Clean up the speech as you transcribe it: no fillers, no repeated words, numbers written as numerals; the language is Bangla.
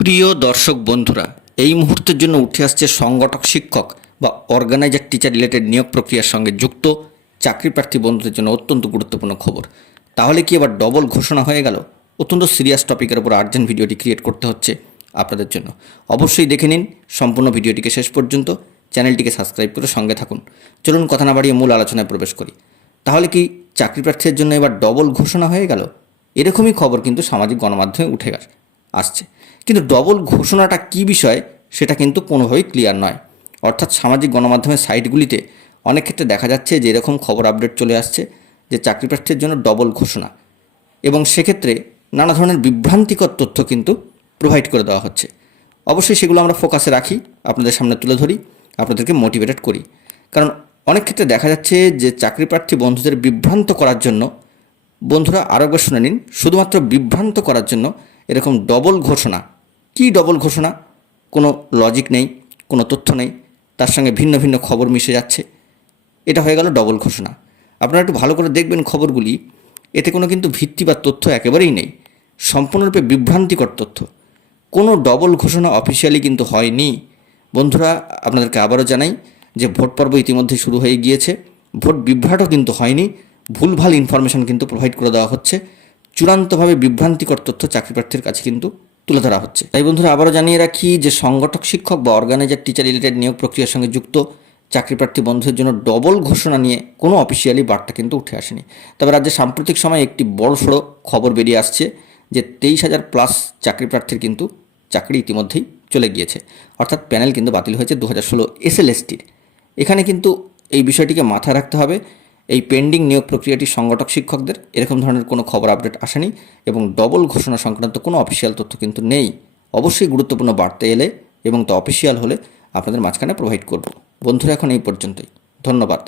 প্রিয় দর্শক বন্ধুরা, এই মুহূর্তের জন্য উঠে আসছে সংগঠক শিক্ষক বা অর্গানাইজার টিচার রিলেটেড নিয়োগ প্রক্রিয়ার সঙ্গে যুক্ত চাকরি প্রার্থী বন্ধুদের জন্য অত্যন্ত গুরুত্বপূর্ণ খবর। তাহলে কি এবার ডবল ঘোষণা হয়ে গেল? অত্যন্ত সিরিয়াস টপিকের উপর আর্জেন্ট ভিডিওটি ক্রিয়েট করতে হচ্ছে আপনাদের জন্য। অবশ্যই দেখে নিন সম্পূর্ণ ভিডিওটিকে শেষ পর্যন্ত, চ্যানেলটিকে সাবস্ক্রাইব করে সঙ্গে থাকুন। চলুন কথা না বাড়িয়ে মূল আলোচনায় প্রবেশ করি। তাহলে কি চাকরি প্রার্থীদের জন্য এবার ডবল ঘোষণা হয়ে গেল? এরকমই খবর কিন্তু সামাজিক গণমাধ্যমে উঠে আসছে। কিন্তু ডবল ঘোষণাটা কী বিষয় সেটা কিন্তু কোনোভাবেই ক্লিয়ার নয়। অর্থাৎ সামাজিক গণমাধ্যমের সাইটগুলিতে অনেক ক্ষেত্রে দেখা যাচ্ছে যে এরকম খবর আপডেট চলে আসছে যে চাকরি প্রার্থীর জন্য ডবল ঘোষণা, এবং সেক্ষেত্রে নানা ধরনের বিভ্রান্তিকর তথ্য কিন্তু প্রোভাইড করে দেওয়া হচ্ছে। অবশ্যই সেগুলো আমরা ফোকাসে রাখি, আপনাদের সামনে তুলে ধরি, আপনাদেরকে মোটিভেটেড করি। কারণ অনেক ক্ষেত্রে দেখা যাচ্ছে যে চাকরি প্রার্থী বন্ধুদের বিভ্রান্ত করার জন্য, বন্ধুরা আরও একবার শুনে নিন, শুধুমাত্র বিভ্রান্ত করার জন্য এরকম ডবল ঘোষণা। কি ডবল ঘোষণা? কোনো লজিক নেই, কোনো তথ্য নেই, তার সঙ্গে ভিন্ন ভিন্ন খবর মিশে যাচ্ছে। এটা হয়ে গেল ডবল ঘোষণা। আপনারা একটু ভালো করে দেখবেন খবরগুলি, এতে কোনো কিন্তু ভিত্তি বা তথ্য একেবারেই নেই, সম্পূর্ণরূপে বিভ্রান্তিকর তথ্য। কোনো ডবল ঘোষণা অফিসিয়ালি কিন্তু হয়নি। বন্ধুরা আপনাদেরকে আবারও জানাই যে ভোট পর্ব ইতিমধ্যে শুরু হয়ে গিয়েছে, ভোট বিভ্রাটও কিন্তু হয়নি, ভুলভাল ইনফরমেশন কিন্তু প্রোভাইড করে দেওয়া হচ্ছে, চূড়ান্তভাবে বিভ্রান্তিকর তথ্য চাকরি প্রার্থীর কাছে কিন্তু তুলে ধরা হচ্ছে। তাই বন্ধুরা আবারও জানিয়ে রাখি যে সংগঠক শিক্ষক বা অর্গানাইজার টিচার রিলেটেড নিয়োগ প্রক্রিয়ার সঙ্গে যুক্ত চাকরি প্রার্থী বন্ধুদের জন্য ডবল ঘোষণা নিয়ে কোনো অফিসিয়ালি বার্তা কিন্তু উঠে আসেনি। তবে রাজ্যে সাম্প্রতিক সময়ে একটি বড়সড় খবর বেরিয়ে আসছে যে 23,000 প্লাস চাকরি প্রার্থীর কিন্তু চাকরি ইতিমধ্যেই চলে গিয়েছে। অর্থাৎ প্যানেল কিন্তু বাতিল হয়েছে 2016 SLSTর। এখানে কিন্তু এই বিষয়টিকে মাথায় রাখতে হবে। এই পেন্ডিং নিয়োগ প্রক্রিয়াটি সংগঠক শিক্ষকদের, এরকম ধরনের কোনো খবর আপডেট আসেনি এবং ডবল ঘোষণা সংক্রান্ত কোনো অফিসিয়াল তথ্য কিন্তু নেই। অবশ্যই গুরুত্বপূর্ণ বার্তা এলে এবং তা অফিসিয়াল হলে আপনাদের মাঝখানে প্রোভাইড করব। বন্ধুরা এখন এই পর্যন্তই, ধন্যবাদ।